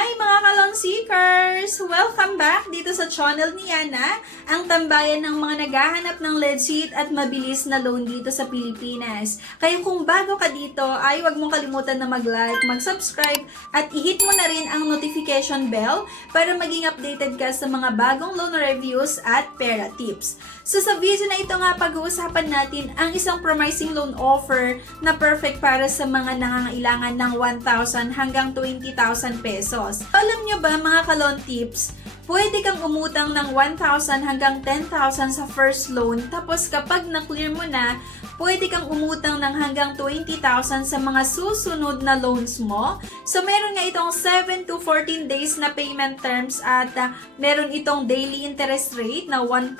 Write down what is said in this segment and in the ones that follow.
Hi mga kalon seekers! Welcome back dito sa channel ni Yana, ang tambayan ng mga naghahanap ng legit at mabilis na loan dito sa Pilipinas. Kaya kung bago ka dito ay huwag mong kalimutan na mag-like, mag-subscribe at i-hit mo na rin ang notification bell para maging updated ka sa mga bagong loan reviews at pera tips. So sa video na ito nga pag-uusapan natin ang isang promising loan offer na perfect para sa mga nangangailangan ng 1,000 hanggang 20,000 pesos. Alam nyo ba mga kalon tips, pwede kang umutang ng 1,000 hanggang 10,000 sa first loan, tapos kapag na-clear mo na, pwede kang umutang ng hanggang 20,000 sa mga susunod na loans mo. So meron nga itong 7 to 14 days na payment terms at meron itong daily interest rate na 1%.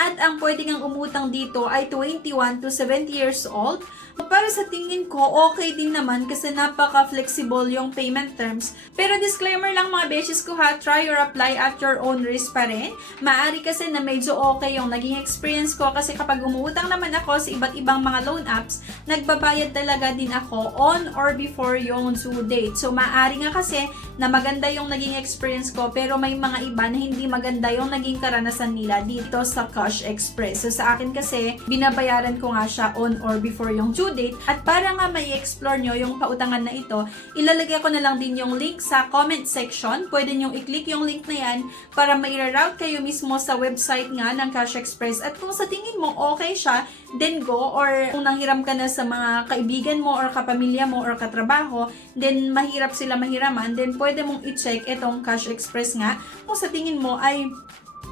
At ang pwede kang umutang dito ay 21 to 70 years old. Para sa tingin ko, okay din naman kasi napaka-flexible yung payment terms. Pero disclaimer lang mga beshes ko ha, try or apply at your own risk pa rin. Maari kasi na medyo okay yung naging experience ko kasi kapag umuutang naman ako sa iba't ibang mga loan apps, nagbabayad talaga din ako on or before yung due date. So maari nga kasi na maganda yung naging experience ko pero may mga iba na hindi maganda yung naging karanasan nila dito sa Cash Express. So sa akin kasi, binabayaran ko nga siya on or before yung due date. At para nga may explore nyo yung pautangan na ito, ilalagay ko na lang din yung link sa comment section. Pwede nyo i-click yung link na yan para mai-route kayo mismo sa website nga ng Cash Express. At kung sa tingin mo okay siya, then go. Or kung nanghiram ka na sa mga kaibigan mo or kapamilya mo or katrabaho, then mahirap sila mahiraman, then pwede mong i-check itong Cash Express nga. Kung sa tingin mo ay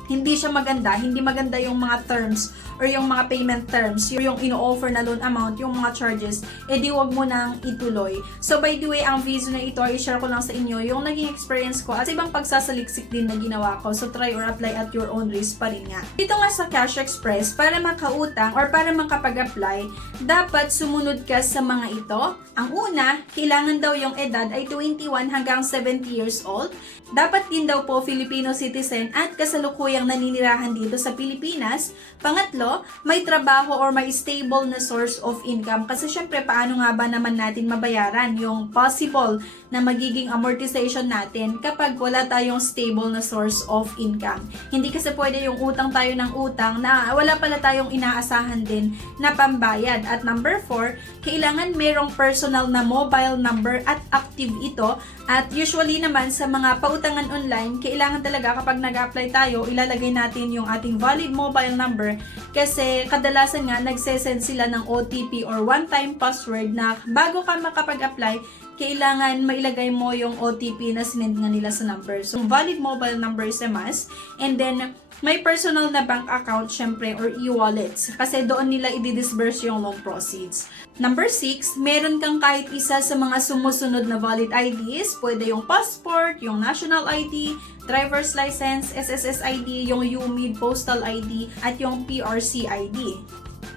hindi siya maganda, hindi maganda yung mga terms or yung mga payment terms, yung ino-offer na loan amount, yung mga charges, edi wag mo nang ituloy. So by the way, ang video na ito, i-share ko lang sa inyo yung naging experience ko at ibang pagsasaliksik din na ginawa ko. So try or apply at your own risk pa rin nga. Dito nga sa Cash Express, para makautang or para makapag-apply, dapat sumunod ka sa mga ito. Ang una, kailangan daw yung edad ay 21 hanggang 70 years old. Dapat din daw po Filipino citizen at kasalukuyang naninirahan dito sa Pilipinas. Pangatlo, may trabaho or may stable na source of income. Kasi syempre, paano nga ba naman natin mabayaran yung possible na magiging amortization natin kapag wala tayong stable na source of income. Hindi kasi pwede yung utang tayo ng utang na wala pala tayong inaasahan din na pambayad. At number 4, kailangan merong personal na mobile number at active ito. At usually naman sa mga pautangan online, kailangan talaga kapag nag-apply tayo, ilalagay natin yung ating valid mobile number kasi kadalasan nga nagsesend sila ng OTP or one-time password na bago ka makapag-apply, kailangan mailagay mo yung OTP na sinend nga nila sa number. So, valid mobile number is a must. And then, may personal na bank account syempre or e-wallets kasi doon nila i-disburse yung loan proceeds. Number 6, meron kang kahit isa sa mga sumusunod na valid IDs. Pwede yung passport, yung national ID, driver's license, SSS ID, yung UMID postal ID, at yung PRC ID.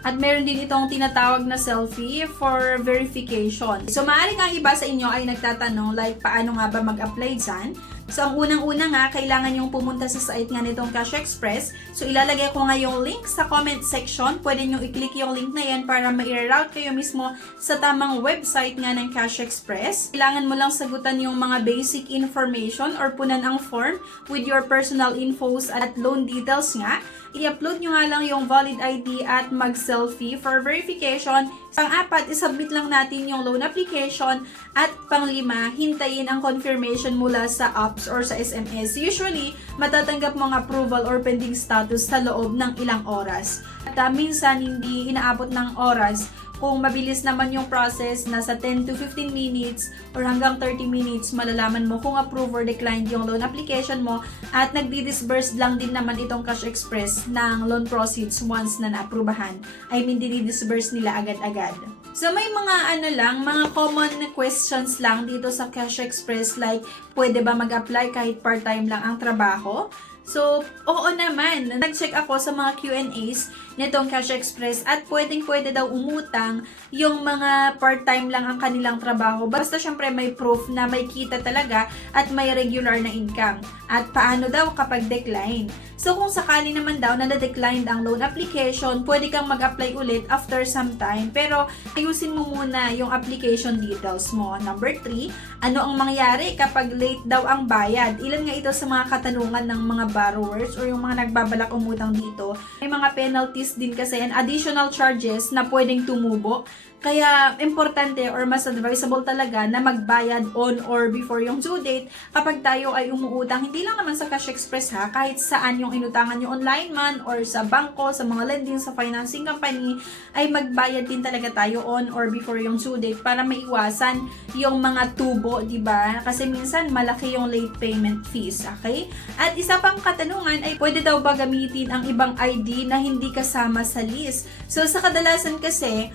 At meron din itong tinatawag na selfie for verification. So, maaaring ang iba sa inyo ay nagtatanong like paano nga ba mag-apply dyan. So, ang unang-una nga, kailangan yung pumunta sa site nga nitong Cash Express. So, ilalagay ko nga yung link sa comment section. Pwede nyo i-click yung link na yan para ma-route kayo mismo sa tamang website nga ng Cash Express. Kailangan mo lang sagutan yung mga basic information or punan ang form with your personal infos at loan details nga. I-upload nyo nga lang yung valid ID at mag-selfie for verification. Pang-apat, isubmit lang natin yung loan application. At pang-lima, hintayin ang confirmation mula sa apps or sa SMS. Usually, matatanggap mo ang approval or pending status sa loob ng ilang oras. At minsan, hindi inaabot ng oras. Kung mabilis naman yung process, nasa 10 to 15 minutes or hanggang 30 minutes, malalaman mo kung approve or declined yung loan application mo at nagdi-disburse lang din naman itong Cash Express ng loan proceeds once na naaprubahan. I mean, dinidisburse nila agad-agad. So, may mga mga common questions lang dito sa Cash Express like, pwede ba mag-apply kahit part-time lang ang trabaho? So, oo naman. Nag-check ako sa mga Q&As nitong Cash Express at pwedeng-pwede daw umutang yung mga part-time lang ang kanilang trabaho. Basta syempre may proof na may kita talaga at may regular na income. At paano daw kapag decline? So, kung sakali naman daw na na-declined ang loan application, pwede kang mag-apply ulit after some time. Pero, ayusin mo muna yung application details mo. Number 3, Ano ang mangyayari kapag late daw ang bayad? Ilan nga ito sa mga katanungan ng mga borrowers or yung mga nagbabalak umutang dito. May mga penalties din kasi and additional charges na pwedeng tumubo. Kaya importante or mas advisable talaga na magbayad on or before yung due date kapag tayo ay umuutang. Hindi lang naman sa Cash Express ha, kahit saan yung inutangan nyo online man or sa bangko, sa mga lending, sa financing company, ay magbayad din talaga tayo on or before yung due date para maiwasan yung mga tubo, di ba? Kasi minsan malaki yung late payment fees, okay? At isa pang katanungan ay pwede daw ba gamitin ang ibang ID na hindi kasama sa list? So sa kadalasan kasi,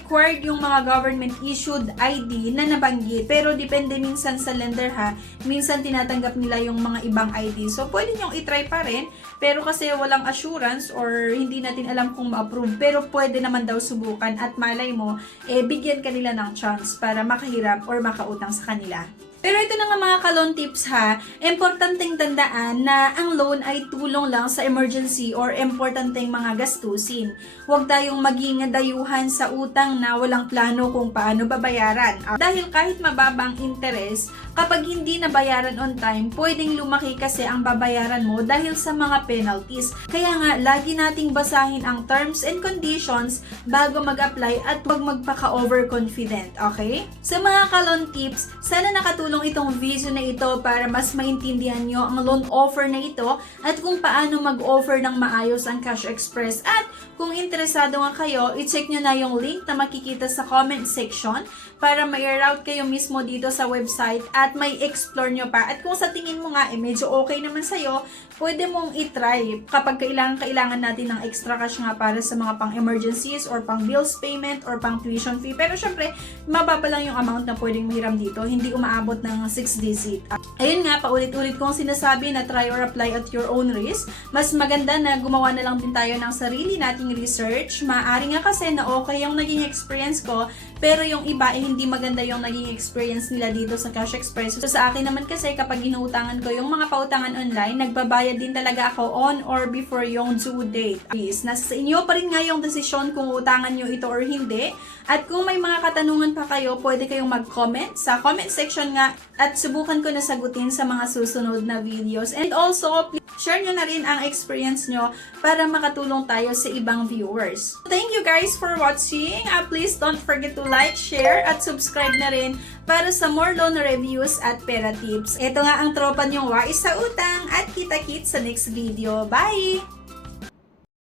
required yung mga government issued ID na nabanggit. Pero depende minsan sa lender ha. Minsan tinatanggap nila yung mga ibang ID. So pwede nyong itry pa rin. Pero kasi walang assurance or hindi natin alam kung ma-approve. Pero pwede naman daw subukan at malay mo, bigyan kanila ng chance para makahiram or makautang sa kanila. Pero ito na nga mga ka-loan tips ha, importanteng tandaan na ang loan ay tulong lang sa emergency or importanteng mga gastusin. Huwag tayong maging dayuhan sa utang na walang plano kung paano babayaran. Dahil kahit mababang interest, kapag hindi nabayaran on time, pwedeng lumaki kasi ang babayaran mo dahil sa mga penalties. Kaya nga, lagi nating basahin ang terms and conditions bago mag-apply at huwag magpaka-overconfident, okay? Sa mga ka-loan tips, sana nakatulong itong video na ito para mas maintindihan nyo ang loan offer na ito at kung paano mag-offer ng maayos ang Cash Express. At kung interesado nga kayo, i-check nyo na yung link na makikita sa comment section para ma-route kayo mismo dito sa website at may explore nyo pa. At kung sa tingin mo nga, medyo okay naman sa'yo, pwede mong itry kapag kailangan natin ng extra cash nga para sa mga pang-emergencies or pang-bills payment or pang-tuition fee. Pero syempre, mababa lang yung amount na pwedeng mahiram dito. Hindi umaabot ng 6 digit. Ayun nga, paulit-ulit kong sinasabi na try or apply at your own risk. Mas maganda na gumawa na lang din tayo ng sarili nating research. Maaari nga kasi na okay yung naging experience ko, pero yung iba hindi maganda yung naging experience nila dito sa Cash Express. So sa akin naman kasi kapag inuutangan ko yung mga pautangan online, nagbabayad din talaga ako on or before yung due date. Please, nasa inyo pa rin nga yung desisyon kung utangan nyo ito or hindi. At kung may mga katanungan pa kayo, pwede kayong mag-comment sa comment section nga at subukan ko na sagutin sa mga susunod na videos. And also, please share nyo na rin ang experience nyo para makatulong tayo sa ibang viewers. Thank you guys for watching. Please don't forget to like, share, at subscribe na rin para sa more loan reviews at pera tips. Ito nga ang tropa nyong wais sa utang at kita-kits sa next video. Bye!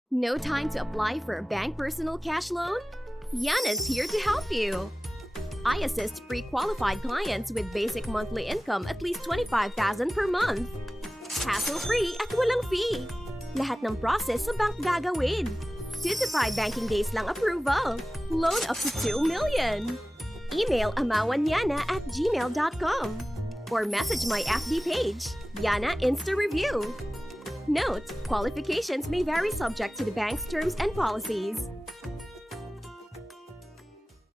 No time to apply for a bank personal cash loan? Yana's here to help you. I assist pre-qualified clients with basic monthly income at least 25,000 per month. Hassle-free at walang fee. Lahat ng process sa bank gagawin. 2 to 5 banking days lang approval. Loan up to 2 million. Email amawanyana@gmail.com or message my FB page, Yana Insta Review. Note, qualifications may vary subject to the bank's terms and policies.